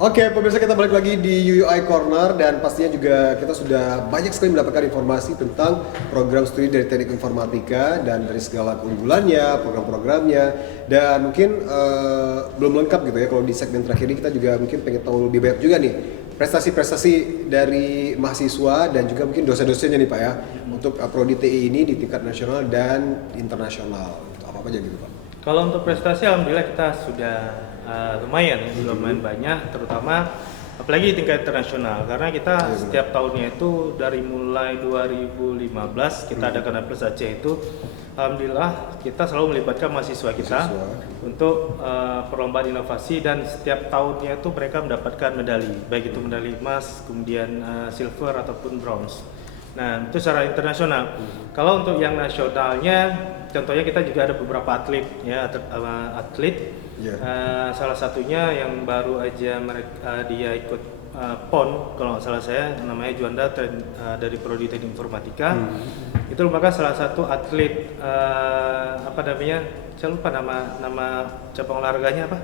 Oke, pemirsa kita balik lagi di UUI Corner dan pastinya juga kita sudah banyak sekali mendapatkan informasi tentang program studi dari Teknik Informatika dan dari segala keunggulannya, program-programnya dan mungkin belum lengkap gitu ya kalau di segmen terakhir ini kita juga mungkin pengen tahu lebih banyak juga nih prestasi-prestasi dari mahasiswa dan juga mungkin dosen-dosennya nih Pak ya untuk prodi TI ini di tingkat nasional dan internasional. Apa aja gitu Pak? Kalau untuk prestasi, alhamdulillah kita sudah lumayan ya, lumayan banyak, terutama apalagi di tingkat internasional. Karena kita setiap tahunnya itu dari mulai 2015 kita adakan Plus Aceh itu, alhamdulillah kita selalu melibatkan mahasiswa kita untuk perlombaan inovasi dan setiap tahunnya itu mereka mendapatkan medali, baik itu medali emas, kemudian silver ataupun bronze. Nah, itu secara internasional. Kalau untuk yang nasionalnya, contohnya kita juga ada beberapa atlet, ya atlet. Salah satunya yang baru aja mereka dia ikut PON, kalau nggak salah saya, namanya Juanda dari Prodi Teknik Informatika. Itu merupakan salah satu atlet apa namanya? Saya lupa nama cabang olahraganya apa?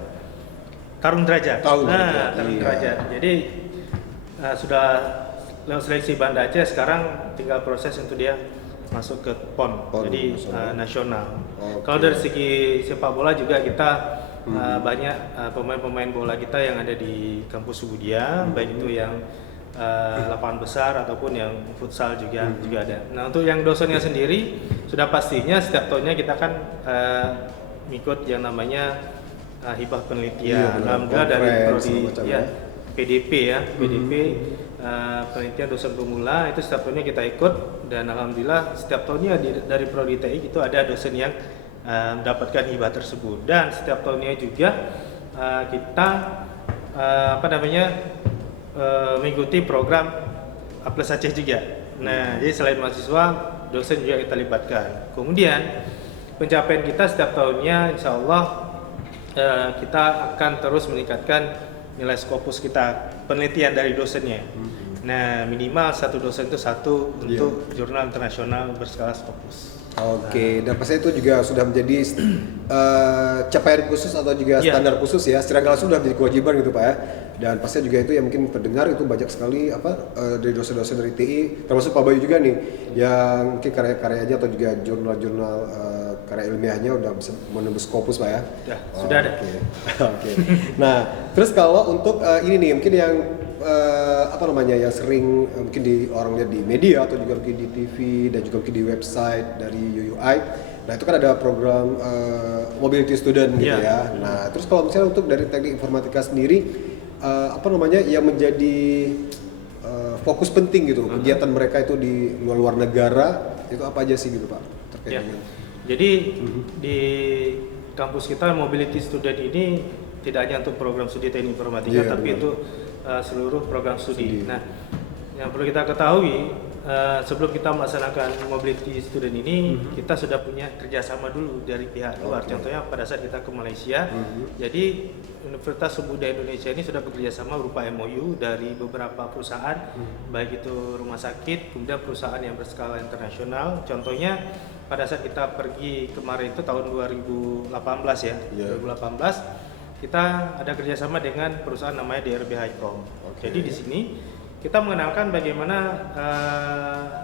Tarung derajat. Tarung derajat. Jadi sudah lewat seleksi Banda Aceh, sekarang tinggal proses untuk dia masuk ke PON, jadi nasional. Kalau dari segi sepak bola juga kita banyak pemain-pemain bola kita yang ada di kampus Subudia, baik itu yang lapangan besar ataupun yang futsal juga ada. Nah, untuk yang dosennya sendiri sudah pastinya setiap tahunnya kita kan ikut yang namanya hibah penelitian. Alhamdulillah dari prodi PDP ya, PDP penelitian dosen pemula itu setiap tahunnya kita ikut dan alhamdulillah setiap tahunnya dari prodi TI itu ada dosen yang mendapatkan hibah tersebut dan setiap tahunnya juga kita mengikuti program Plus Aceh juga. Nah, jadi selain mahasiswa, dosen juga kita libatkan. Kemudian pencapaian kita setiap tahunnya, insya Allah kita akan terus meningkatkan nilai Scopus kita, penelitian dari dosennya. Nah, minimal satu dosen itu satu untuk jurnal internasional berskala Scopus. Oke, dan pasti itu juga sudah menjadi capaian khusus atau juga standar khusus ya. Secara nggak langsung sudah menjadi kewajiban gitu Pak ya. Dan pasti juga itu yang mungkin pendengar itu banyak sekali dari dosen-dosen dari TI, termasuk Pak Bayu juga nih, yang mungkin karya-karyanya atau juga jurnal-jurnal karya ilmiahnya udah bisa menembus Scopus Pak ya. Ya, sudah ada. Oke. Nah, terus kalau untuk ini nih mungkin yang yang sering mungkin orang lihat di media atau juga mungkin di TV dan juga mungkin di website dari UUI. Nah, itu kan ada program mobility student gitu ya. Nah, terus kalau misalnya untuk dari Teknik Informatika sendiri yang menjadi fokus penting gitu kegiatan mereka itu di luar negara itu apa aja sih gitu Pak terkait dengan. Jadi di kampus kita mobility student ini tidak hanya untuk program studi Teknik Informatika tapi itu seluruh program studi. Nah, yang perlu kita ketahui sebelum kita melaksanakan mobility student ini, kita sudah punya kerjasama dulu dari pihak luar. Contohnya pada saat kita ke Malaysia, jadi Universitas Subudia Indonesia ini sudah bekerjasama berupa MOU dari beberapa perusahaan, baik itu rumah sakit, kemudian perusahaan yang berskala internasional. Contohnya pada saat kita pergi kemarin itu tahun 2018 ya, 2018. Kita ada kerjasama dengan perusahaan namanya DRB Highcom. Jadi di sini kita mengenalkan bagaimana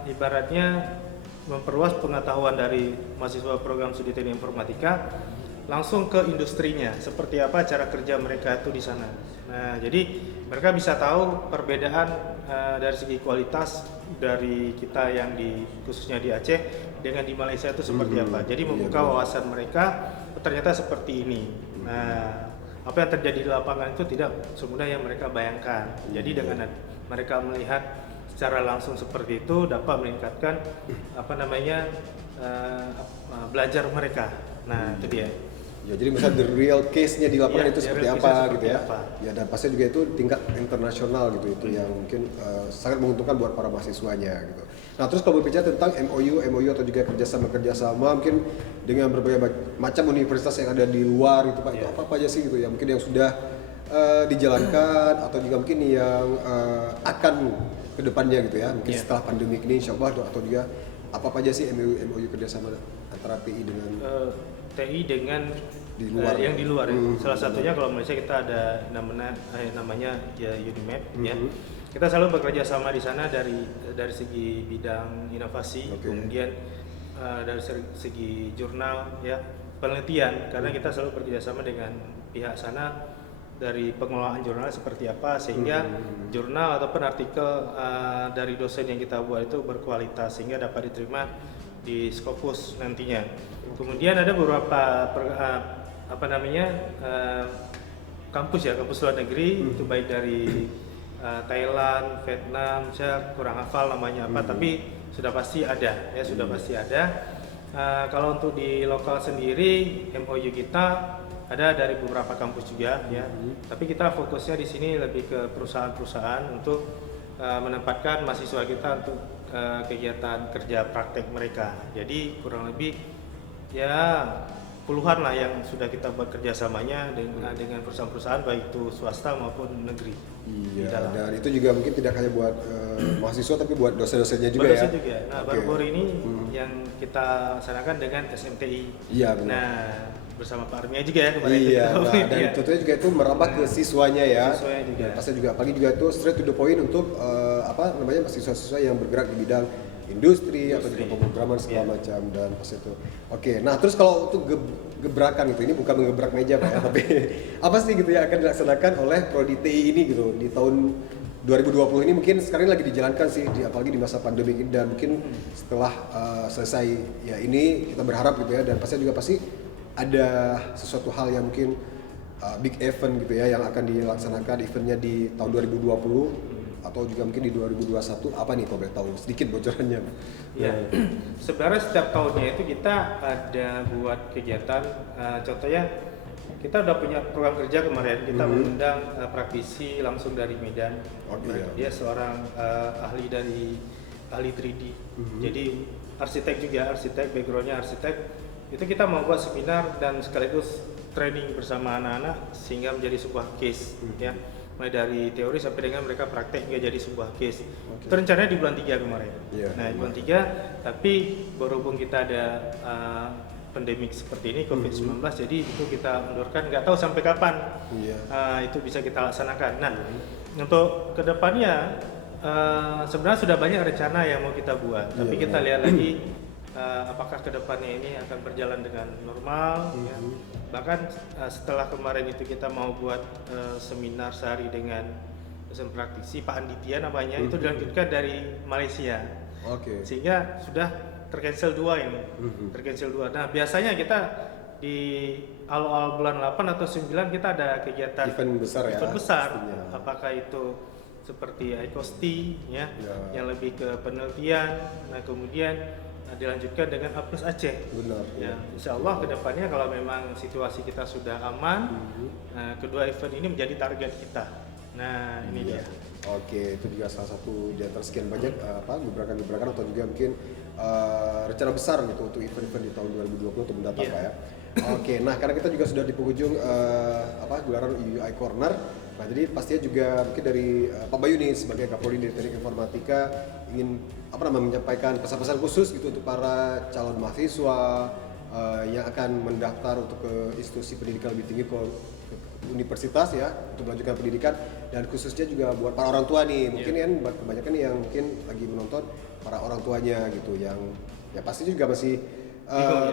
ibaratnya memperluas pengetahuan dari mahasiswa program studi Teknik Informatika langsung ke industrinya, seperti apa cara kerja mereka itu di sana. Nah, jadi mereka bisa tahu perbedaan dari segi kualitas dari kita yang khususnya di Aceh dengan di Malaysia itu seperti apa. Jadi membuka wawasan mereka ternyata seperti ini. Nah, apa yang terjadi di lapangan itu tidak semudah yang mereka bayangkan. Jadi dengan mereka melihat secara langsung seperti itu dapat meningkatkan belajar mereka. Nah, itu dia. Ya, jadi misalnya the real case-nya di lapangan itu seperti apa gitu ya. Ya, dan pasti juga itu tingkat internasional gitu itu yang mungkin sangat menguntungkan buat para mahasiswanya gitu. Nah, terus kalau berbicara tentang MOU atau juga kerjasama mungkin dengan berbagai macam universitas yang ada di luar itu Pak, itu apa aja sih gitu ya mungkin yang sudah dijalankan atau juga mungkin yang akan ke depannya gitu ya, mungkin setelah pandemi ini insya Allah atau juga apa aja sih MOU kerjasama antara TI dengan TI dengan di luar? yang di luar ya. Salah satunya kalau Malaysia kita ada namanya ya Unimed ya. Kita selalu bekerja sama di sana dari segi bidang inovasi, kemudian dari segi jurnal ya, penelitian, karena kita selalu bekerja sama dengan pihak sana dari pengelolaan jurnal seperti apa sehingga jurnal ataupun artikel dari dosen yang kita buat itu berkualitas sehingga dapat diterima di Scopus nantinya. Kemudian ada beberapa kampus luar negeri itu baik dari Thailand, Vietnam, saya kurang hafal namanya apa, tapi sudah pasti ada ya, sudah pasti ada. Kalau untuk di lokal sendiri MOU kita ada dari beberapa kampus juga ya, tapi kita fokusnya di sini lebih ke perusahaan-perusahaan untuk menempatkan mahasiswa kita untuk kegiatan kerja praktek mereka. Jadi kurang lebih ya puluhan lah yang sudah kita buat kerjasamanya dengan perusahaan-perusahaan baik itu swasta maupun negeri. Iya, dan itu juga mungkin tidak hanya buat mahasiswa tapi buat dosen-dosennya juga ya. Juga. Nah, baru-baru ini yang kita laksanakan dengan SMTI. Iya, benar. Nah, bersama Pak Armia juga ya kemarin. Iya, dan tentunya juga itu merambah ke siswanya ya. Siswanya juga. Pasti juga, apalagi juga itu straight to the point untuk mahasiswa-siswa yang bergerak di bidang industri atau juga pemrograman segala macam, dan pas itu. Oke, nah terus kalau untuk gebrakan gitu, ini bukan mengebrak meja Pak ya, tapi apa sih gitu ya akan dilaksanakan oleh Prodi TI ini gitu di tahun 2020 ini, mungkin sekarang lagi dijalankan sih apalagi di masa pandemi ini, dan mungkin setelah selesai ya ini kita berharap gitu ya, dan pasti ada sesuatu hal yang mungkin big event gitu ya yang akan dilaksanakan eventnya di tahun 2020 atau juga mungkin di 2021. Apa nih kalau boleh tahu sedikit bocorannya? Ya, sebenarnya setiap tahunnya itu kita ada buat kegiatan, contohnya kita udah punya program kerja kemarin, kita mengundang praktisi langsung dari Medan. Dia seorang ahli 3D, jadi arsitek backgroundnya arsitek. Itu kita mau buat seminar dan sekaligus training bersama anak-anak sehingga menjadi sebuah case ya. Mulai dari teori sampai dengan mereka praktek hingga jadi sebuah case. Itu rencananya di bulan 3 kemarin. Nah, di bulan 3, tapi berhubung kita ada pandemik seperti ini COVID-19, jadi itu kita mundurkan, nggak tahu sampai kapan itu bisa kita laksanakan. Nah, untuk kedepannya sebenarnya sudah banyak rencana yang mau kita buat, tapi kita lihat lagi apakah kedepannya ini akan berjalan dengan normal ya. Bahkan setelah kemarin itu kita mau buat seminar sehari dengan dosen praktisi Pak Anditya namanya, itu dilanjutkan dari Malaysia. Sehingga sudah tercancel 2 ini. Tercancel 2. Nah, biasanya kita di awal bulan 8 atau 9 kita ada kegiatan event besar. Pastinya. Apakah itu seperti ICOSTI ya, yang lebih ke penelitian. Nah, kemudian dilanjutkan dengan A+ Aceh. Benar. Ya, insya Allah kedepannya kalau memang situasi kita sudah aman, kedua event ini menjadi target kita. Nah, ini dia. Oke, itu juga salah satu di antara sekian banyak gebrakan-gebrakan atau juga mungkin rencana besar gitu untuk event-event di tahun 2020 untuk mendatang Pak ya. Oke, nah karena kita juga sudah di penghujung gelaran UI Corner. Nah, jadi pastinya juga mungkin dari Pak Bayu nih sebagai Kapolri dari Teknik Informatika ingin menyampaikan pesan-pesan khusus gitu untuk para calon mahasiswa yang akan mendaftar untuk ke institusi pendidikan lebih tinggi, ke universitas ya, untuk melanjutkan pendidikan, dan khususnya juga buat para orang tua nih, mungkin kan kebanyakan yang mungkin lagi menonton para orang tuanya gitu, yang ya pasti juga masih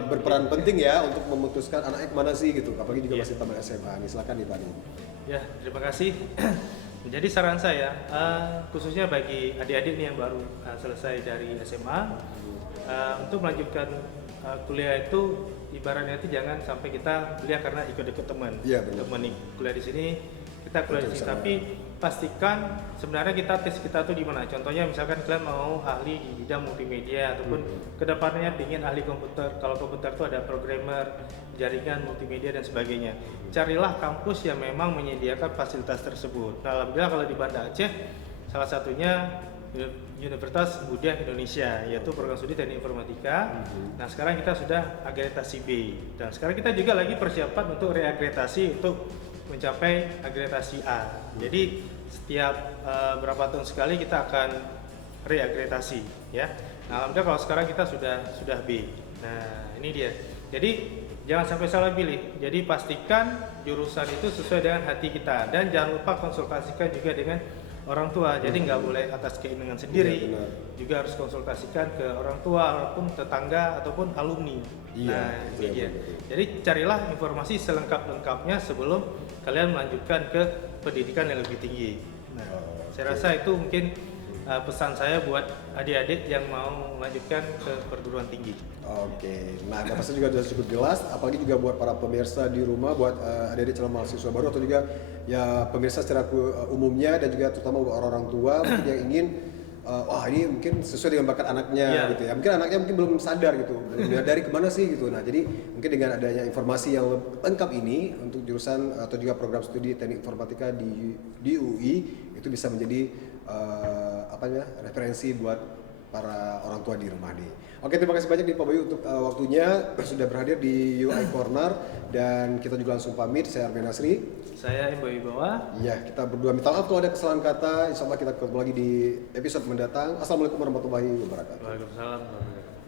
berperan penting ya untuk memutuskan anaknya kemana sih gitu, apalagi juga masih tamat SMA nih. Silakan nih Pak nih. Ya, terima kasih. Jadi saran saya khususnya bagi adik-adik nih yang baru selesai dari SMA, untuk melanjutkan kuliah itu ibaratnya itu jangan sampai kita kuliah karena ikut-ikut teman. Teman kuliah di sini, kita kuliah di sini, tapi pastikan sebenarnya tes kita tuh di mana. Contohnya misalkan kalian mau ahli di bidang multimedia ataupun kedepannya ingin ahli komputer. Kalau komputer itu ada programmer, jaringan, multimedia dan sebagainya. Carilah kampus yang memang menyediakan fasilitas tersebut. Nah, alhamdulillah kalau di Banda Aceh salah satunya Universitas Muda Indonesia, yaitu program studi Teknik Informatika. Nah, sekarang kita sudah akreditasi B, dan sekarang kita juga lagi persiapan untuk reakreditasi untuk mencapai akreditasi A. Jadi setiap berapa tahun sekali kita akan reakreditasi ya. Nah, alhamdulillah kalau sekarang kita sudah B. Nah, ini dia. Jadi jangan sampai salah pilih. Jadi pastikan jurusan itu sesuai dengan hati kita dan jangan lupa konsultasikan juga dengan orang tua. Jadi nggak boleh atas keinginan sendiri. Iya, benar. Juga harus konsultasikan ke orang tua ataupun tetangga ataupun alumni. Iya, Nah, itu ini yang dia. penting. Jadi carilah informasi selengkap-lengkapnya sebelum kalian melanjutkan ke pendidikan yang lebih tinggi. Nah, saya rasa itu mungkin pesan saya buat adik-adik yang mau melanjutkan ke perguruan tinggi. Oke, nah Bapak juga sudah cukup jelas, apalagi juga buat para pemirsa di rumah, buat adik-adik calon mahasiswa baru atau juga ya pemirsa secara umumnya dan juga terutama buat orang-orang tua mungkin yang ingin wah ini mungkin sesuai dengan bakat anaknya gitu ya. Mungkin anaknya mungkin belum sadar gitu, belum menyadari kemana sih gitu. Nah jadi mungkin dengan adanya informasi yang lengkap ini untuk jurusan atau juga program studi teknik informatika di UI itu bisa menjadi referensi buat para orang tua di rumah nih. Oke, terima kasih banyak nih Pak Bayu untuk waktunya sudah berhadir di UI Corner dan kita juga langsung pamit. Saya Arben Nasri. Saya Imbo Ibawa. Ya, kita berdua minta maaf kalau ada kesalahan kata. Insya Allah kita ketemu lagi di episode mendatang. Assalamualaikum warahmatullahi wabarakatuh. Waalaikumsalam warahmatullahi wabarakatuh.